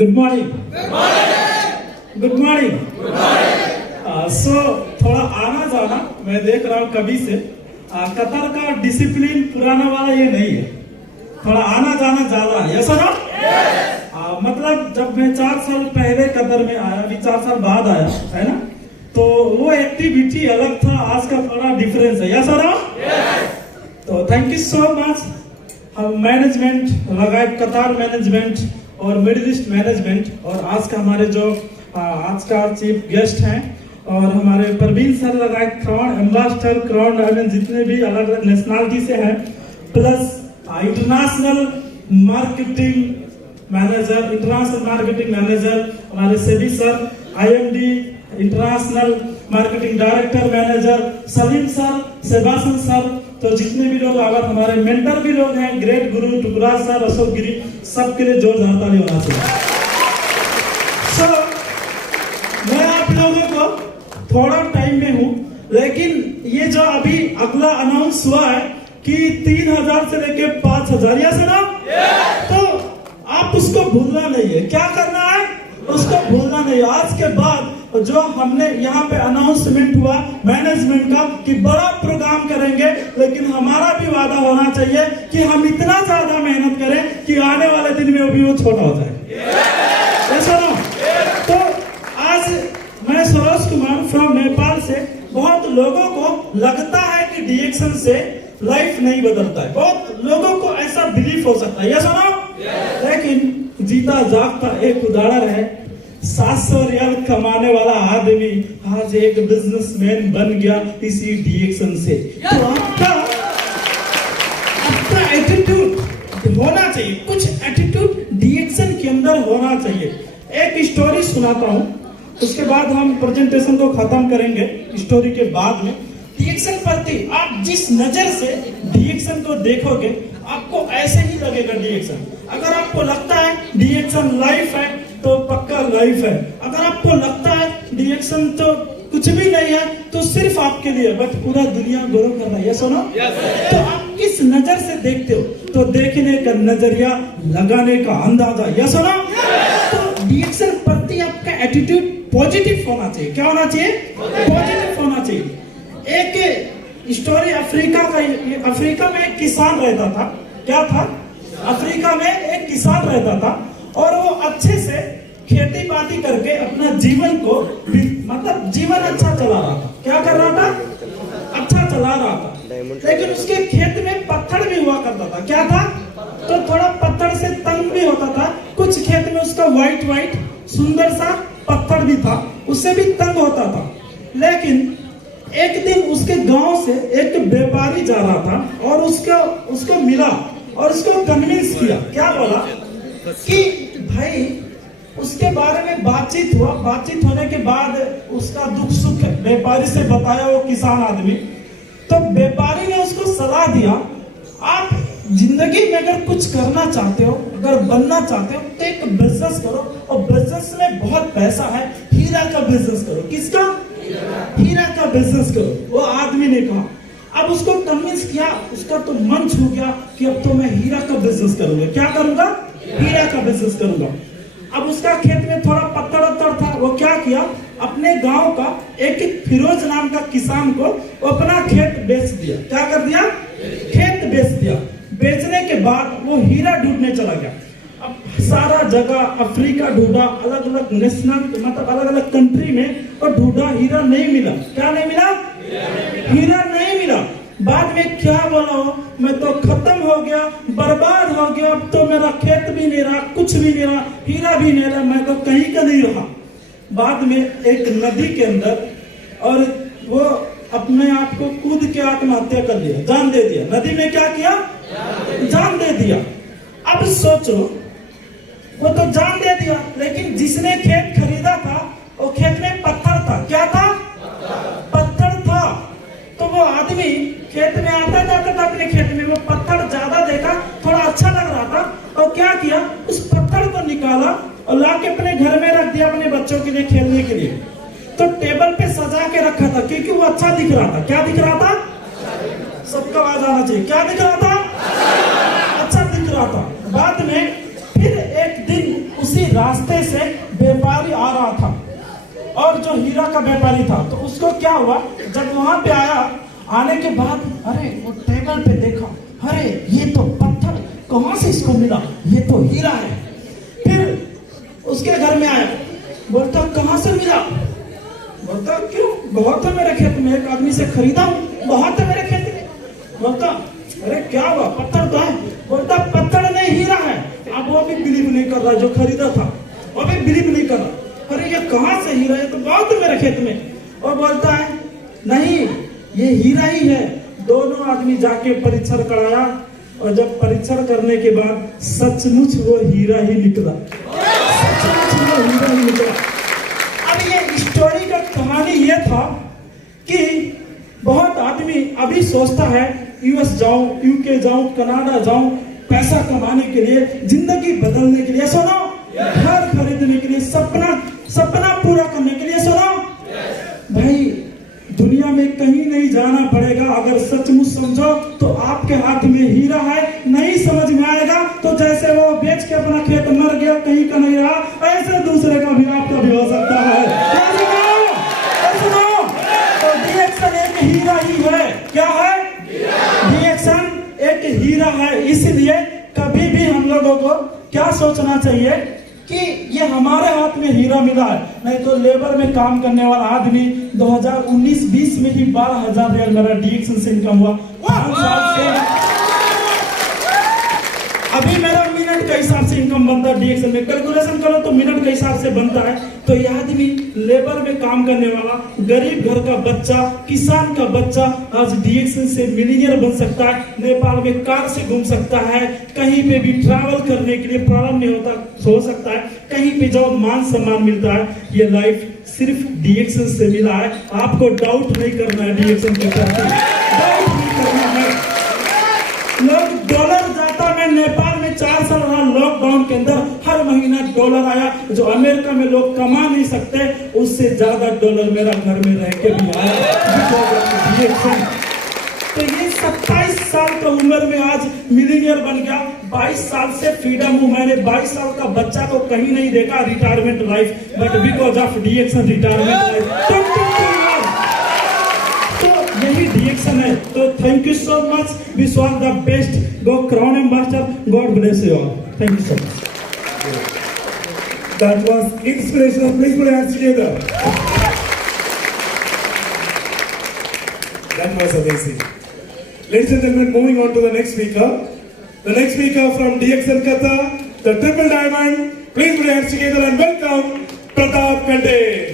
Good morning. Good morning. So थोड़ा आना जाना मैं देख रहा हूँ कभी से कतर का डिसिप्लिन पुराना वाला ये नहीं है, थोड़ा आना जाना ज्यादा है। यस ना? मतलब जब मैं 4 साल पहले कतर में आया, अभी 4 साल बाद आया है ना, तो वो एक्टिविटी अलग था, आज का थोड़ा डिफरेंस है। यस ना? तो थैंक यू सो मच। हम मैनेजमेंट लगाए, कतार मैनेजमेंट और मिडिल ईस्ट मैनेजमेंट, और आज का हमारे जो आज का चीफ गेस्ट हैं और हमारे परवीन सर लगाए, क्राउन एम्बेसडर, क्राउन आइलैंड जितने भी अलग अलग नेशनलिटी से हैं, प्लस इंटरनेशनल मार्केटिंग मैनेजर हमारे सेबी sir, IMD international marketing director manager Salim sir, सेबासन सर, तो जितने भी लोग आवाज हमारे मेंटर भी लोग हैं, ग्रेट गुरु टुकराज सर, अशोक गिरी, सबके लिए जोरदार ताली होना चाहिए। मैं आप लोगों को थोड़ा टाइम में हूँ, लेकिन ये जो अभी अगला अनाउंस हुआ है कि 3000 से लेके 5000, या सुना? तो आप उसको भूलना नहीं है। क्या करना है? उसको भूलना नहीं। आज के बाद जो हमने यहाँ पे अनाउंसमेंट हुआ मैनेजमेंट का कि बड़ा प्रोग्राम करेंगे, लेकिन हमारा भी वादा होना चाहिए कि हम इतना ज्यादा मेहनत करें कि आने वाले दिन में भी वो छोटा हो जाए। ऐसा ना? तो आज मैं सरोज कुमार फ्रॉम नेपाल से, बहुत लोगों को लगता है कि डीएक्शन से लाइफ नहीं बदलता है, बहुत लोगों को ऐसा बिलीफ हो सकता है। ये सुनो, लेकिन जीता जागता एक उदाहरण है, 700 रियाल कमाने वाला आदमी आज एक बिजनेसमैन बन गया इसी डीएक्शन से। तो आपका एटीट्यूड होना चाहिए, कुछ एटीट्यूड डीएक्शन के अंदर होना चाहिए। एक स्टोरी सुनाता हूँ, उसके बाद हम प्रेजेंटेशन को खत्म करेंगे। स्टोरी के बाद में डीएक्शन प्रति आप जिस नजर से डीएक्शन को देखोगे, आपको ऐसे ही लगेगा डीएक्शन। अगर आपको लगता है डीएक्शन लाइफ है तो पक्का लाइफ है। अगर आपको लगता है डीएक्शन तो कुछ भी नहीं है तो सिर्फ आपके लिए, बट पूरा दुनिया ग्रो कर रहा है। ये सुनो, तो आप किस नजर से देखते हो, तो देखने का नजरिया, लगाने का अंदाजा। ये सुनो, तो डीएक्शन प्रति आपका एटीट्यूड पॉजिटिव होना चाहिए। क्या होना चाहिए? पॉजिटिव होना चाहिए। एक स्टोरी अफ्रीका का, अफ्रीका में एक किसान रहता था। क्या था? अफ्रीका में एक किसान रहता था और वो अच्छे से खेती बाड़ी करके अपना जीवन को, मतलब जीवन अच्छा चला रहा था। क्या कर रहा था? अच्छा चला रहा था। लेकिन उसके खेत में पत्थर भी हुआ करता था। क्या था? तो थोड़ा पत्थर से तंग भी होता था। कुछ खेत में उसका व्हाइट सुंदर सा पत्थर भी था, उससे भी तंग होता था। लेकिन एक दिन उसके गांव से एक व्यापारी जा रहा था और उसको मिला और उसको कन्विंस किया। क्या बोला कि भाई, उसके बारे में बातचीत हुआ। बातचीत होने के बाद उसका दुख सुख व्यापारी से बताया वो किसान आदमी। तो व्यापारी ने उसको सलाह दिया, आप जिंदगी में अगर कुछ करना चाहते हो, अगर बनना चाहते हो, तो एक बिजनेस करो, और बिजनेस में बहुत पैसा है, हीरा का बिजनेस करो। किसका? हीरा का बिजनेस करो, वो आदमी ने कहा। अब उसको कन्विंस किया, उसका तो मन छू गया कि अब तो मैं हीरा का बिजनेस करूंगा। क्या करूंगा? हीरा का बिजनेस करूंगा। अब उसका खेत में थोड़ा पत्थर था, वो क्या किया, अपने गांव का एक फिरोज नाम का किसान को वो अपना खेत बेच दिया। क्या कर दिया? खेत बेच दिया। बेचने के बाद वो हीरा ढूंढने चला गया। अब सारा जगह अफ्रीका ढूंढा, अलग अलग नेशनल, मतलब अलग अलग कंट्री में, और ढूंढा, हीरा नहीं मिला। क्या नहीं मिला? हीरा नहीं मिला। बाद में क्या बोला हो, मैं तो खत्म हो गया, बर्बाद हो गया, अब तो मेरा खेत भी नहीं रहा, कुछ भी नहीं रहा, हीरा भी नहीं रहा, मैं तो कहीं का नहीं रहा। बाद में एक नदी के अंदर, और वो अपने आप को कूद के आत्महत्या कर लिया, जान दे दिया। नदी में क्या किया? जान दे दिया। अब सोचो, वो तो जान दे दिया, लेकिन जिसने खेत खरीदा था वो खेत में पत्थर था। क्या था? पत्थर था। तो वो आदमी खेत में आता जाता था, अपने खेत में वो पत्थर ज्यादा देखा, थोड़ा अच्छा लग रहा था, और क्या किया, उस पत्थर को निकाला और लाके अपने घर में रख दिया, अपने बच्चों के लिए खेलने के लिए। तो टेबल पे सजा के रखा था, क्योंकि वो अच्छा दिख रहा था। क्या दिख रहा था? सबका आवाज आना चाहिए। क्या दिख रहा था? अच्छा दिख रहा था। बाद में फिर एक दिन उसी रास्ते और जो हीरा का व्यापारी था, तो उसको क्या हुआ, जब वहां पे आया, आने के बाद अरे वो टेबल पे देखा, अरे ये तो पत्थर कहां से इसको मिला, ये तो हीरा है। फिर उसके घर में आया, बोलता कहां से मिला, बोलता क्यों, बहुत है मेरे खेत में, एक आदमी से खरीदा हूं, बहुत है मेरे खेत में। बोलता अरे क्या हुआ, पत्थर तो है। बोलता पत्थर नहीं, हीरा है। अब वो भी बिलीव नहीं कर रहा, जो खरीदा था वो भी बिलीव नहीं कर रहा, अरे ये कहां से हीरा है, तो बहुत है मेरे खेत में। और बोलता है नहीं ये हीरा ही है। दोनों आदमी जाके परीक्षण कराया, और जब परीक्षण करने के बाद सचमुच वो हीरा ही निकला, सचमुच वो हीरा ही निकला। अब ये स्टोरी का कहानी ये था कि बहुत आदमी अभी सोचता है यूएस जाऊं, यूके जाऊं, कनाडा जाऊं, पैसा कमाने के लिए, जिंदगी बदलने के लिए, सुनो, घर खरीदने के लिए, सपना पूरा करने के लिए, सुनो भाई, दुनिया में कहीं नहीं जाना पड़ेगा। अगर सचमुच समझो तो आपके हाथ में हीरा है। नहीं समझ में आएगा तो जैसे वो बेच के अपना खेत मर गया, कहीं का नहीं रहा, ऐसे दूसरे का भी आपका भी हो सकता है। सुनो, तो डीएक्शन एक हीरा ही है। क्या है? डीएक्शन एक हीरा है। इसलिए कभी भी हम लोगों को क्या सोचना चाहिए कि ये हमारे हाथ में हीरा मिला है। नहीं तो लेबर में काम करने वाला आदमी 2019-20 में ही 12,000 रियल मेरा डीएक्शन से इनकम हुआ। अभी मेरा मिनट के हिसाब से इनकम बनता है डीएक्शन में, कैलकुलेशन करो तो मिनट के हिसाब से बनता है। तो यह आदमी लेबर में काम करने वाला, गरीब घर का बच्चा, किसान का बच्चा आज डीएक्शन से मिलियनियर बन सकता है। नेपाल में कार से घूम सकता है, कहीं पे भी ट्रैवल करने के लिए प्रॉब्लम नहीं होता, हो सकता है, कहीं पे जाओ मान सम्मान मिलता है। ये लाइफ सिर्फ डीएक्शन से मिला है। आपको डाउट नहीं करना है डीएक्शन के प्रति, डाउट नहीं करना है। लोग डॉलर जाता, मैं नेपाल में 4 साल रहा, लॉकडाउन के अंदर हर महीना डॉलर आया, जो अमेरिका में लोग कमा नहीं सकते उससे ज्यादा डॉलर मेरा घर में रह के भी आया। तो ये 27 साल का उम्र में आज मिलियनियर बन गया। 22 साल से फ्रीडम हूं। मैंने 22 साल का बच्चा को कहीं नहीं देखा retirement life, but because of the action retirement life. तो यही डीएक्शन है। तो thank you so much, wish all the best, go crown ambassador, God bless you all, thank you so much. That was inspirational. Please put your hands together. That was amazing. Ladies and gentlemen, moving on to the next speaker. The next speaker from DXN Qatar, the Triple Diamond. Please put your hands together and welcome Pratap Kante.